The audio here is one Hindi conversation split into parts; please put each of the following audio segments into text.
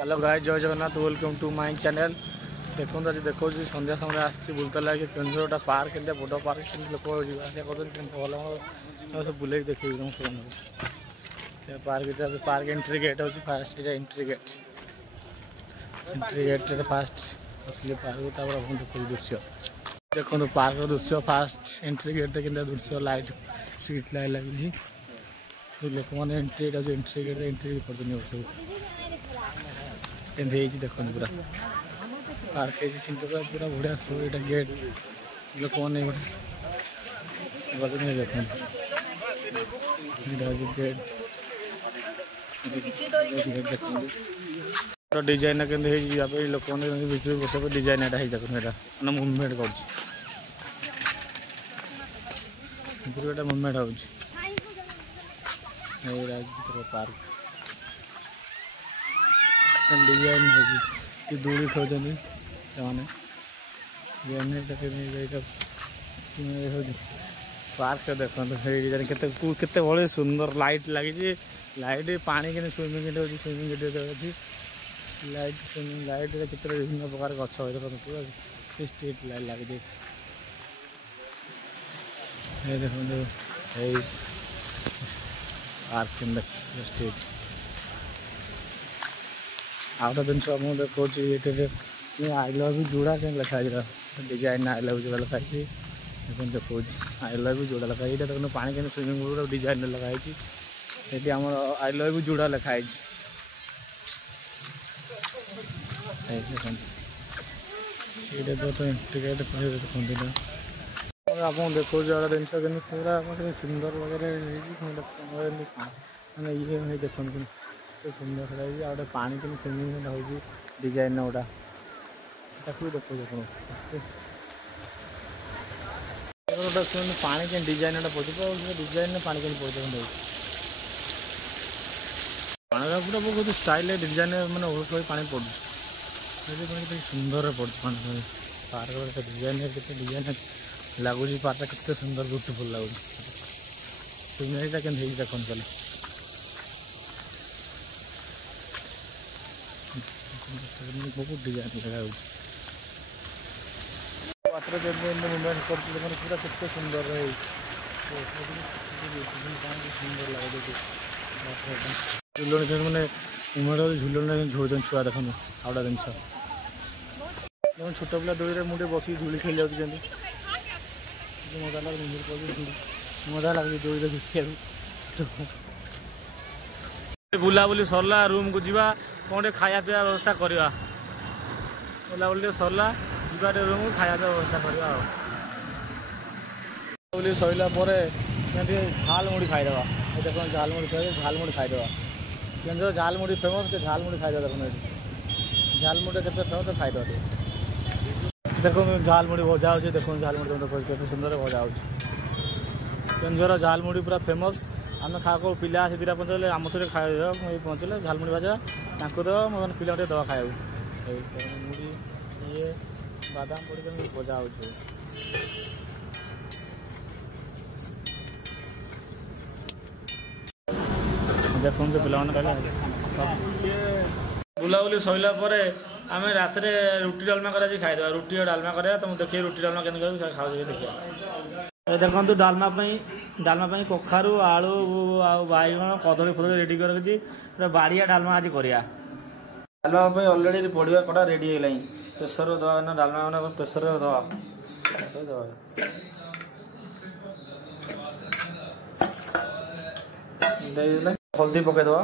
हेलो गाइस, जय Jagannath, welcome to my channel. देखो आज देखो संध्या समय आसी बुलता कि केन्द्र गोटे पार्क के बड़ पार्क लोक भल सब बुले देखिए पार्क एंट्री गेट हूँ फास्ट एंट्री गेट फास्ट असले पार्क देखो दृश्य देखो पार्क दृश्य फास्ट एंट्री गेट के दृश्य लाइट स्ट्रीट लाइट लगी लोक मैंने एंट्री गेट एंट्री कर सब देखो पूरा पार्क पूरा बढ़िया शो यहाँ गेट लोक मैंने गेट डिजाइन के लोक मैंने बस डिजाइन यहाँ मुभमेंट कर मुभमेंट हो पार्क डिजाइन कि दूरी खोजनी पार्क देखो केते बड़े सुंदर लाइट लगी लाइट पानी के स्विमिंग स्विमिंग अच्छी लाइट स्विमिंग लाइट केते विभिन्न प्रकार गछ देखो पूरा स्ट्रीट लाइट लगी देखो पार्क स्ट्रीट आउटा जिन मुझे देखो आई लव यू जोड़ा कहीं लिखाई डिजाइन आई लव जोड़ा लिखाई देखो आई लव यू जोड़ा लिखाई देखो पानी के स्विमिंग पूल डिजाइन लगाई ये आम आई लव यू जोड़ा लिखाई टिकेट देखते आप देखो जिन पूरा सुंदर वगैरह मैंने ये देखो सुंदर गोटे पानी के स्विमिंग हो डिजाइन गोटा देखो देखो गोटे पानी के डिजाइन पड़े डिजाइन पानी के पड़े पानी पूरा बहुत स्टाइल डिजाइन मैंने पानी पड़ू सुंदर पड़े पानी पार्क डिजाइन के डिजाइन लगुच पार्क के सुंदर ब्यूटीफुल लगुच स्विमिंग के देखो चल बहुत डिजाइन लगा मुभमेंट कर पूरा कितने सुंदर सुंदर लगे झूलन मैंने मुभमेंट झूलन झूलन छुआ देखो आउटा जिन छोट पिला दूरी मुझे बस झूली खेल जाती मजा लगे मजा लगे दूरी खेल बुलाबुली सरला रूम को जीवा कौन खाया पीवा व्यवस्था करवा बुलाबुली सरला जीवा रूम को खाया पीवा व्यवस्था करवा बुलाबुली सरला झाल मुड़ी खाईदेवा देख झाल मुड़ी खाईदेवा केन्द्र झाल मुड़ी फेमस के झाल मुड़ी खाईदेवा देखो झाल मुड़ी के फेमस खाईदेवा देखो झाल मुड़ी भजा हो देखो झाल मुड़ी के सुंदर भजा हो केन्द्र झाल मुड़ी पूरा फेमस आम खा पिला आसी दीटा पहुँचले आम थोड़े खाई पहुँचले झालमुड़ी भाजा ताको दवा मैंने पिला दवा खाया मुड़ी ये बादाम पड़ी भजा हो देखो पिला बुलाबुली सरला आम रात रुटी डालमा कर खाईदेवा रुटी और डालमा कर देखिए रुटी डालमा के खाऊ देखिए देखो डालमा कखारू आलू बैगण कदली फदली रेडी कर बाड़िया डालमा आज करिया डालमा अलरेडी पड़िया कटा रेडी है प्रेसर दवा डालमा मैंने प्रेसर दवा हल्दी पकईदवा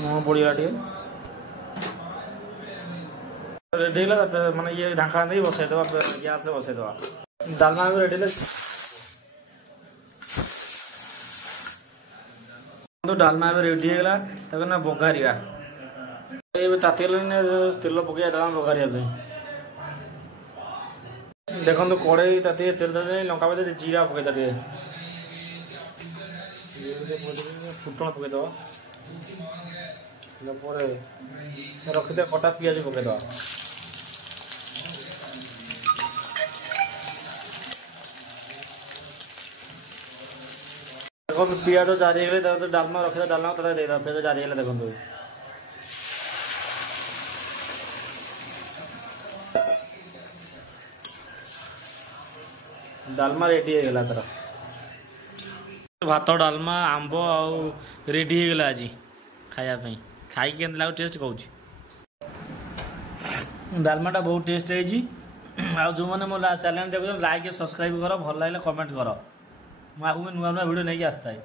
मुँह पड़ा टे रेडी माने ये ढाका दे बसईदवा गैस से बसईदवा डालमा भी रेडी तो डालमा भी रेडी है बघारिया ताती तेल पकड़ डालमा बघारिया देखो कड़े ताती तेल लंका पकड़ जीरा पकईदा फुटण पकईदवा रखिद कटा पिज पकईदवा देखो पिज जारी डालमा रखी डालमा पिज जारी देखो डालमा रेडी हो गला तर भात डालमा आंब आउ रेडी हो गला आज खाया खाई के लागो टेस्ट कहूँ डालमाटा बहुत टेस्ट है जो मैंने मो चैनल देखो लाइक सब्सक्राइब कर भल लगे कमेंट कर मुझे नुआ नुआ वीडियो नहीं आसता है।